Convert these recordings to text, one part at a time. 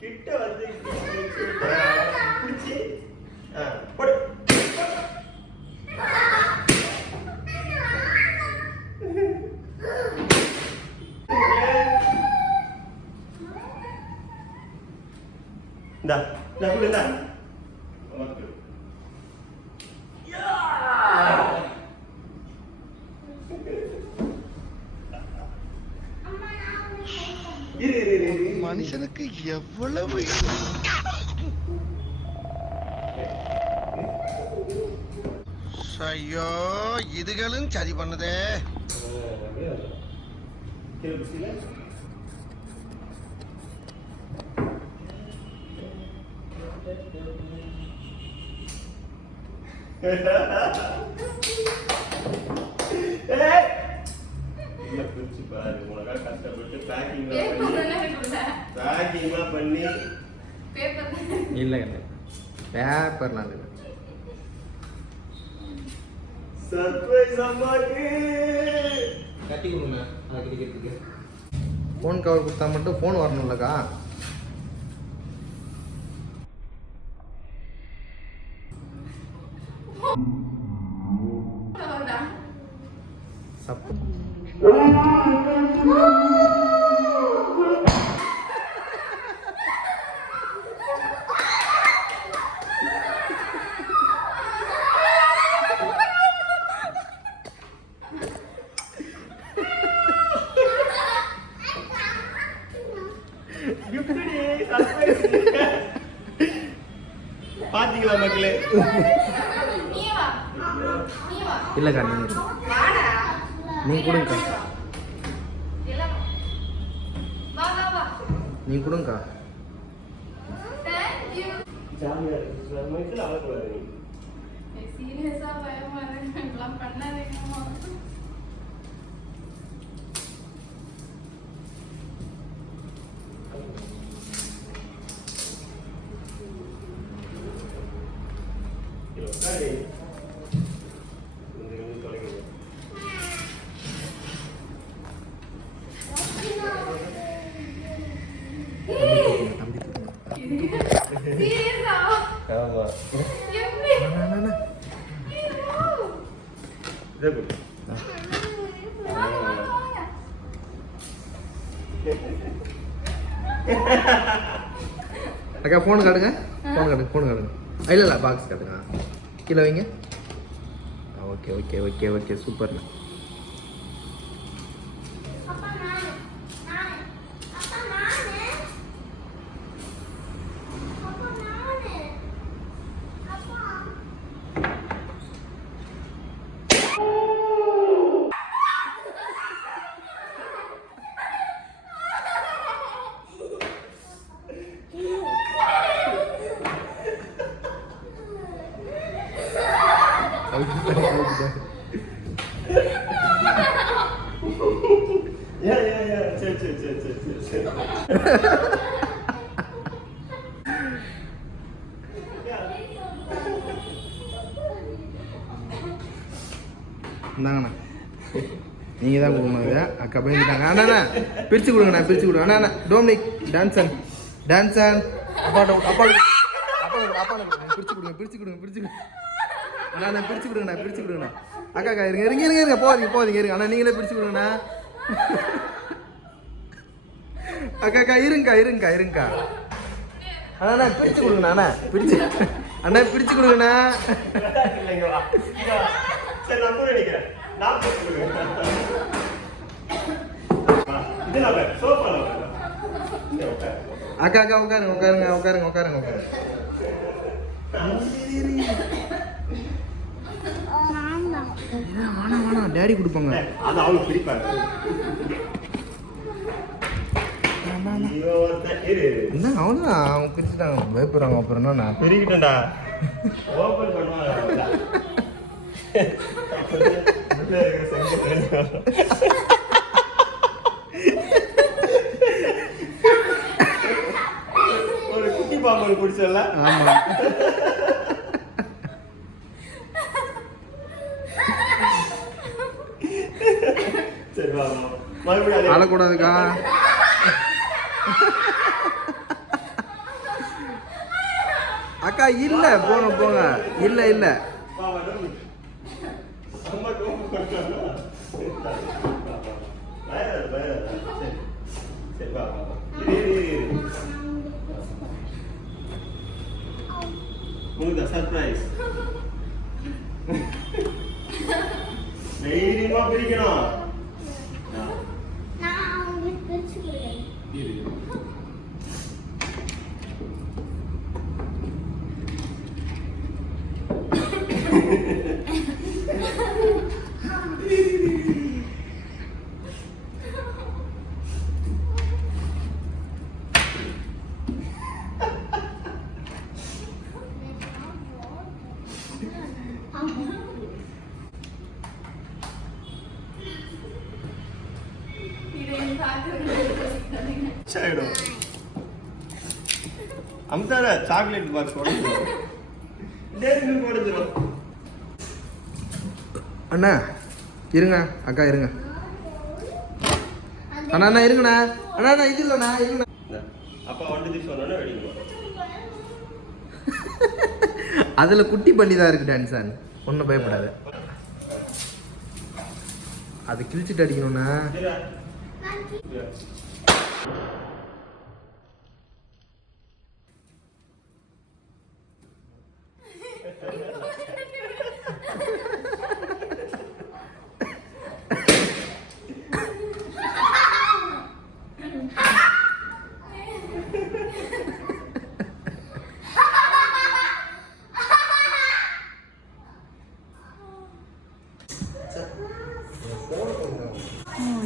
கிட்ட வந்து பிடிச்சி போடு. இந்தா இந்தா குடு இந்தா. மனுஷனுக்கு எவ்வளவு ஐயோ இதுகளும் சரி பண்ணுதே. இல்லை பேப்பர்லாம் இல்லை. சர்ப்ரைஸ் அம்மாக்கு கட்டி கொடுங்க. ஃபோன் கவர் கொடுத்தா மட்டும் ஃபோன் வரணும்லக்கா. சப்பு பாத்தீங்களா மக்களே? இல்லைக்கா நீ கொடுங்கக்கா. நீ கொடுங்கக்கா. அக்கா ஃபோன் காட்டுங்க. ஃபோன் காட்டுங்க. இல்லை பாக்ஸ் காட்டுங்க. கீழே வைங்க. ஓகே ஓகே ஓகே ஓகே சூப்பர்ண்ணா. இந்தாங்கண்ணா நீங்கள் தான் கொடுக்கணும். இதை அக்கா பண்ணிட்டாங்க. அண்ணா பிரித்து கொடுங்கண்ணா பிரித்து கொடுங்க. அண்ணா டோமினிக் டான்சன் அப்பா பிரித்து கொடுங்க பிரித்து கொடுங்க. அண்ணா பிரித்து கொடுங்கண்ணா. அக்கா இருங்க போகாதீங்க இருங்க. அண்ணா நீங்களே பிரித்து கொடுங்கண்ணா. அக்கா இருங்கக்கா. அண்ணா பிரித்து கொடுங்கண்ணா. அண்ணா பிரித்து கொடுங்கண்ணா. அக்கா உட்காருங்க. வேணாம் டேடி கொடுப்பாங்க. அது அவளுக்கு பிடிப்பாங்க. அவ்வளோதான் அவங்க பிரிச்சுட்டாங்க. பயப்படுறாங்க. அப்புறம் என்ன பெருகிட்டா ஓபன் பண்ணுவாங்க. ஒரு குட்டி பாம்பு குடிச்சல. ஆமா சரி வா மறுபடியும் அழக்கூடாதுக்கா. அக்கா இல்ல போங்க போங்க இல்ல இல்ல வா வா டோம் அம்மா டோம் கொண்டாங்க பயரா சரி சரி வா வா இரு உங்களுக்கு சர்ப்ரைஸ் தைரியமா பிடிக்கணும் நான் உங்களுக்கு பிரிச்சு கொடுக்கிறேன். இரு சாயிடும் அம்தார சாக்லேட் பாக்ஸ் உடைஞ்சிரும் டேரி மில்க் உடைஞ்சிரும் அண்ணா இருங்க அக்கா இருங்க அண்ணா அண்ணா இருங்கண்ணா அண்ணா அண்ணா இது இல்லைண்ணா இருங்கண்ணா அப்பா வண்டி சொன்னோன்னே வெடிக்கணும் அதுல குட்டி பண்ணி தான் இருக்கு டான்ஸான் ஒன்றும் பயப்படாது அது கிழிச்சிட்டு அடிக்கணும்ண்ணா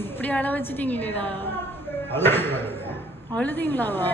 இப்படி அழ வச்சிட்டீங்களேடா அழுதீங்களாவா